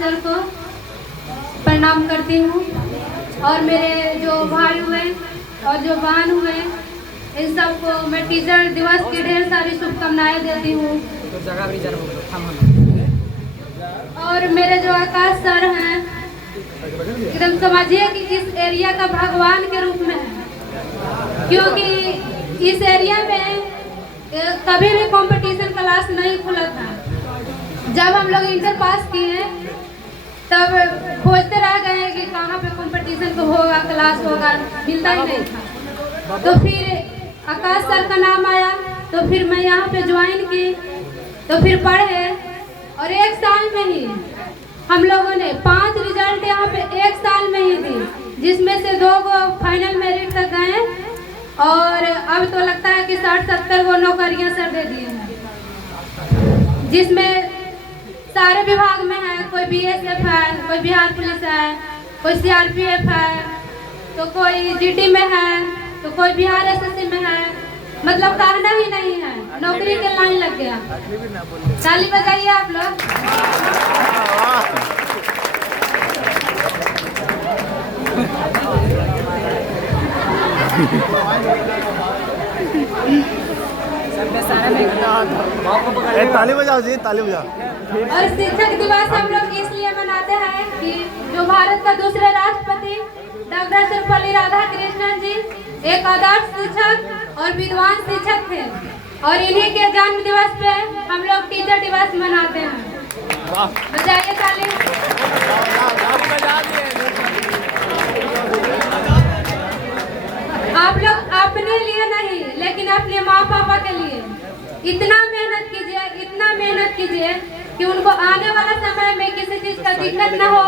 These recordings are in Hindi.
सर को प्रणाम करती हूँ और मेरे जो भाई हुए और जो बहन हुए इन सबको मैं टीचर दिवस की ढेर सारी शुभकामनाएं देती हूँ। और मेरे जो आकाश सर हैं एकदम समझिए कि इस एरिया का भगवान के रूप में है, क्योंकि इस एरिया में कभी भी कंपटीशन क्लास नहीं खुला था। जब हम लोग इंटर पास किए तब खोजते रह गए कि कहाँ पे कंपटीशन तो होगा, क्लास होगा, मिलता ही नहीं था। तो फिर आकाश सर का नाम आया तो फिर मैं यहाँ पे ज्वाइन की, तो फिर पढ़े और एक साल में ही हम लोगों ने 5 रिजल्ट यहाँ पे एक साल में ही दी, जिसमें से 2 को फाइनल मेरिट तक गए और अब तो लगता है कि 60-70 को नौकरियाँ सर दे दिए हैं, जिसमें सारे विभाग में है। कोई बीएसएफ है, कोई बिहार पुलिस है, कोई सीआरपीएफ है, तो कोई जीडी में है, तो कोई बिहार एसएससी में है। मतलब कहना ही नहीं है, नौकरी के लाइन लग गया। ताली बजाइए आप लोग। ताली बजाओ जी, ताली बजाओ। और शिक्षक दिवस हम लोग इसलिए मनाते हैं कि जो भारत का दूसरे राष्ट्रपति डॉक्टर सर्वपल्ली राधाकृष्णन जी एक आदर्श शिक्षक और विद्वान शिक्षक थे और इन्हीं के जन्म दिवस पे हम लोग टीचर दिवस मनाते हैं। बजाइए ताली। आप लोग अपने लिए नहीं लेकिन अपने माँ पापा के लिए इतना मेहनत कीजिए, इतना मेहनत कीजिए कि उनको आने वाला समय में किसी चीज का दिक्कत न हो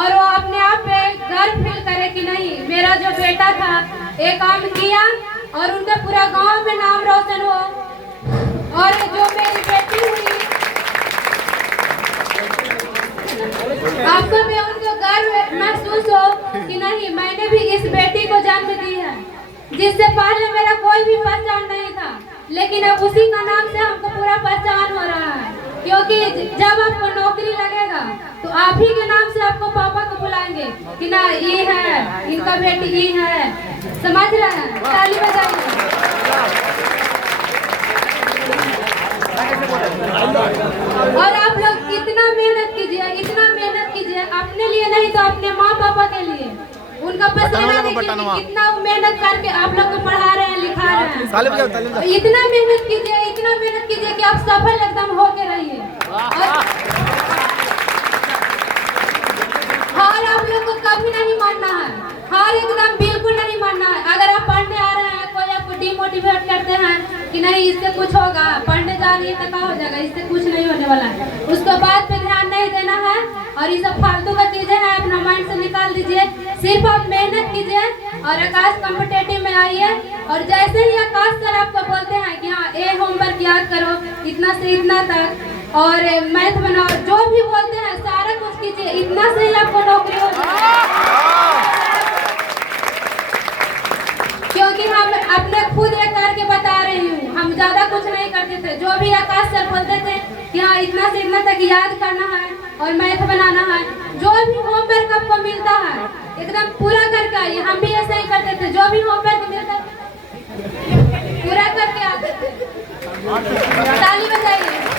और वो अपने आप पे गर्व फील करे कि नहीं, मेरा जो बेटा था एक काम किया और उनका पूरा गांव में नाम रोशन हो। और जो मेरी बेटी हुई आपको भी उनको गर्व महसूस हो कि नहीं, मैंने भी इस बेटी को जन्म दी है, जिससे पहले मेरा कोई भी पहचान नहीं था, लेकिन अब उसी का नाम से हमको पूरा पहचान हो रहा है। क्योंकि जब आपको नौकरी लगेगा तो आप ही के नाम से आपको पापा को बुलाएंगे कि ना ये है, इनका बेटी ये है। समझ रहे हैं? ताली बजाइए। और आप लोग इतना मेहनत कीजिए, इतना मेहनत कीजिए, अपने लिए नहीं तो अपने माँ पापा के लिए। उनका पसीना देखिए कितना मेहनत करके आप लोग को पढ़ा रहे हैं, लिखा रहे हैं। इतना मेहनत कीजिए, इतना मेहनत कीजिए कि आप सफल एकदम होके रहिए। हार आप लोग को कभी नहीं मानना है, हार एकदम बिल्कुल नहीं मानना है। अगर आप पढ़ने आ रहे हैं, कोई आपको डिमोटिवेट करते हैं कि नहीं इससे कुछ होगा, पढ़ने जा रही है तो क्या हो जाएगा, इससे कुछ नहीं होने वाला है, उसको बात पे ध्यान नहीं देना है और ये सब फालतू का चीजें हैं अपना माइंड से निकाल दीजिए। सिर्फ आप मेहनत कीजिए और आकाश कॉम्पिटेटिव में आइए। और जैसे ही आकाश सर आपको बोलते हैं कि हाँ ये होमवर्क याद करो इतना से इतना तक और मैथ बनाओ, जो भी बोलते हैं सारा कुछ कीजिए, इतना से ही आपको नौकरी हो जाएगी। क्योंकि हम अपने खुद एक करके बता रही हूँ, हम ज्यादा कुछ नहीं करते थे। जो भी आकाश सर बोलते थे कि हाँ इतना से इतना तक याद करना है और मैथ बनाना है, जो भी होमवर्क आपको मिलता है एकदम पूरा करके आइए। हम भी ऐसा ही करते थे, जो भी होमवर्क मिलता पूरा करके आते थे। ताली बजाइए।